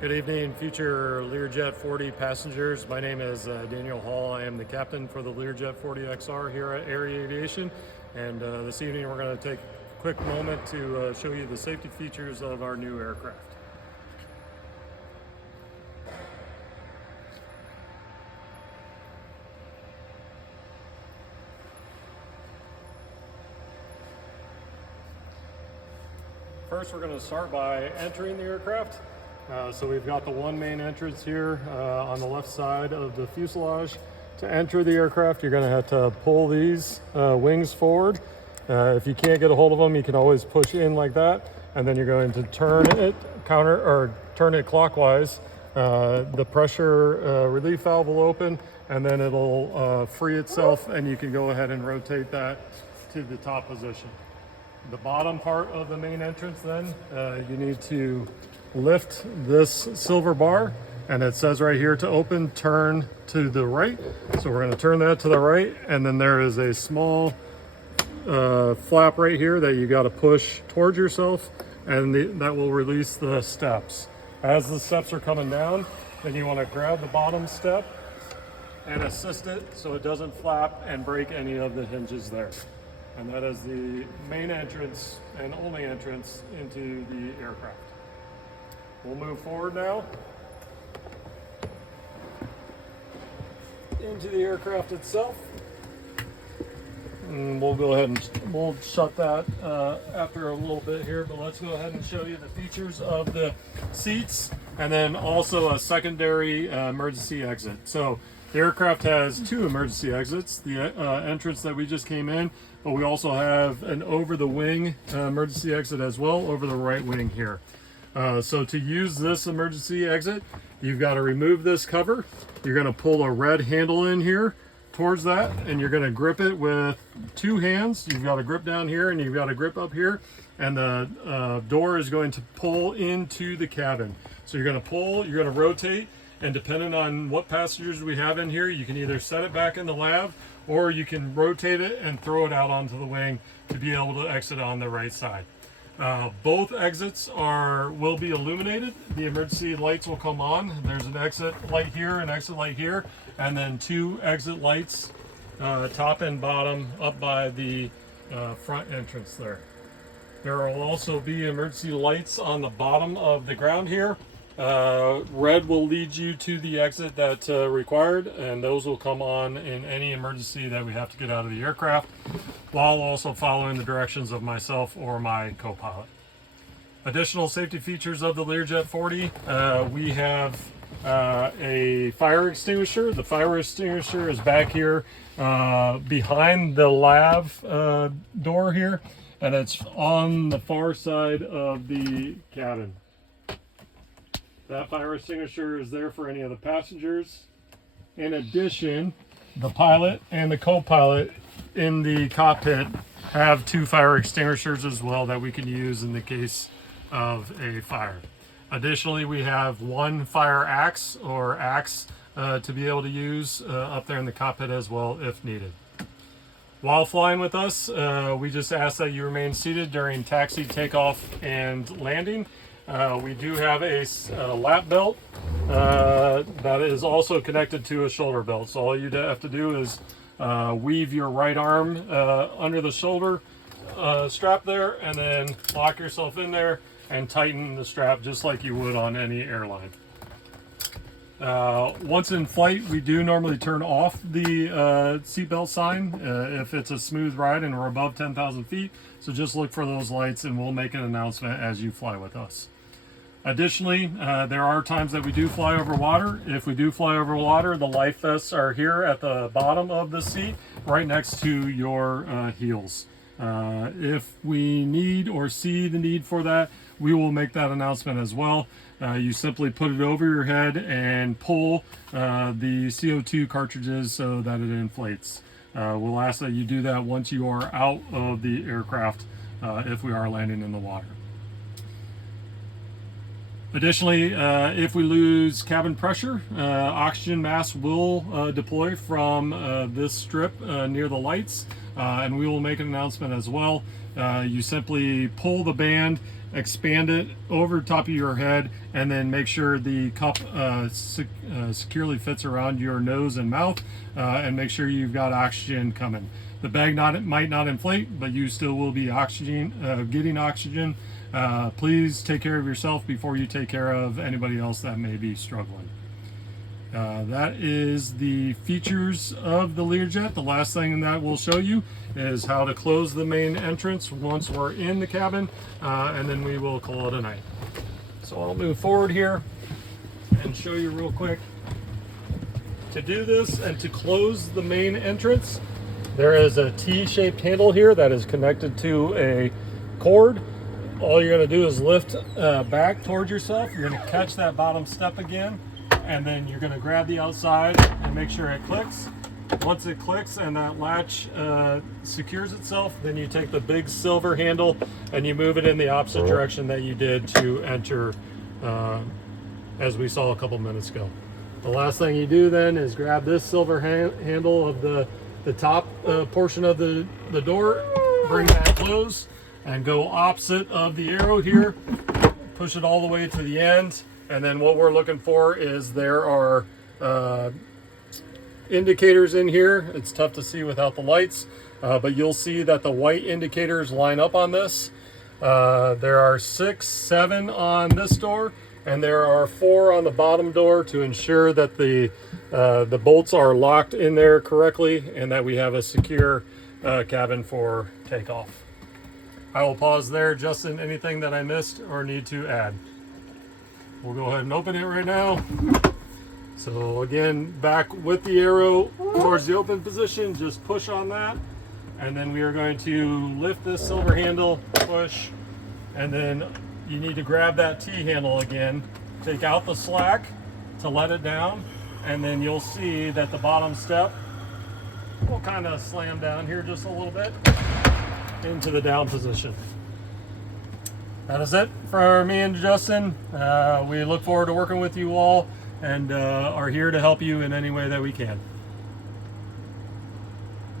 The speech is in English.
Good evening, future Learjet 40 passengers. My name is Daniel Hall. I am the captain for the Learjet 40XR here at Aery Aviation. And this evening we're going to take a quick moment to show you the safety features of our new aircraft. First, we're going to start by entering the aircraft. So we've got the one main entrance here on the left side of the fuselage. To enter the aircraft, you're going to have to pull these wings forward. If you can't get a hold of them, you can always push in like that, and then you're going to turn it clockwise. The pressure relief valve will open, and then it'll free itself, and you can go ahead and rotate that to the top position. The bottom part of the main entrance, then you need to lift this silver bar, and it says right here to open, turn to the right. So we're going to turn that to the right, and then there is a small flap right here that you got to push towards yourself, and that will release the steps. As the steps are coming down, then you want to grab the bottom step and assist it so it doesn't flap and break any of the hinges there. And that is the main entrance and only entrance into the aircraft. We'll move forward now into the aircraft itself. And we'll go ahead and we'll shut that after a little bit here, but let's go ahead and show you the features of the seats and then also a secondary emergency exit. So the aircraft has two emergency exits, the entrance that we just came in, but we also have an over-the-wing emergency exit as well, over the right wing here. So to use this emergency exit, you've got to remove this cover. You're going to pull a red handle in here towards that, and you're going to grip it with two hands. You've got a grip down here, and you've got a grip up here, and the door is going to pull into the cabin. So you're going to pull, you're going to rotate, and depending on what passengers we have in here, you can either set it back in the lav, or you can rotate it and throw it out onto the wing to be able to exit on the right side. Both exits will be illuminated. The emergency lights will come on. There's an exit light here, an exit light here, and then two exit lights, top and bottom, up by the front entrance there. There will also be emergency lights on the bottom of the ground here. Red will lead you to the exit that's required, and those will come on in any emergency that we have to get out of the aircraft, while also following the directions of myself or my co-pilot. Additional safety features of the Learjet 40, we have a fire extinguisher. The fire extinguisher is back here behind the lav door here, and it's on the far side of the cabin. That fire extinguisher is there for any of the passengers. In addition, the pilot and the co-pilot in the cockpit have two fire extinguishers as well that we can use in the case of a fire. Additionally, we have one fire axe to be able to use up there in the cockpit as well if needed. While flying with us, we just ask that you remain seated during taxi, takeoff, and landing. We do have a lap belt that is also connected to a shoulder belt. So all you have to do is weave your right arm under the shoulder strap there, and then lock yourself in there and tighten the strap just like you would on any airline. Once in flight, we do normally turn off the seatbelt sign if it's a smooth ride and we're above 10,000 feet. So just look for those lights, and we'll make an announcement as you fly with us. Additionally, there are times that we do fly over water. If we do fly over water, the life vests are here at the bottom of the seat, right next to your heels. If we need or see the need for that, we will make that announcement as well. You simply put it over your head and pull the CO2 cartridges so that it inflates. We'll ask that you do that once you are out of the aircraft if we are landing in the water. Additionally, if we lose cabin pressure, oxygen masks will deploy from this strip near the lights, and we will make an announcement as well. You simply pull the band expand it over top of your head, and then make sure the cup securely fits around your nose and mouth, and make sure you've got oxygen coming. The bag might not inflate, but you still will be getting oxygen. Please take care of yourself before you take care of anybody else that may be struggling. That is the features of the Learjet. The last thing that we'll show you is how to close the main entrance once we're in the cabin, and then we will call it a night. So I'll move forward here and show you real quick. To do this and to close the main entrance, there is a T-shaped handle here that is connected to a cord. All you're going to do is lift back towards yourself. You're going to catch that bottom step again, and then you're going to grab the outside and make sure it clicks. Once it clicks and that latch secures itself, then you take the big silver handle and you move it in the opposite direction that you did to enter, as we saw a couple minutes ago. The last thing you do then is grab this silver handle of the top portion of the door, bring that close, and go opposite of the arrow here, push it all the way to the end. And then what we're looking for is there are indicators in here. It's tough to see without the lights, but you'll see that the white indicators line up on this. There are 6, 7 on this door, and there are 4 on the bottom door to ensure that the bolts are locked in there correctly and that we have a secure cabin for takeoff. I will pause there. Justin, anything that I missed or need to add? We'll go ahead and open it right now. So again, back with the arrow towards the open position, just push on that. And then we are going to lift this silver handle, push, and then you need to grab that T handle again, take out the slack to let it down, and then you'll see that the bottom step will kind of slam down here just a little bit into the down position. That is it for me and Justin. We look forward to working with you all and are here to help you in any way that we can.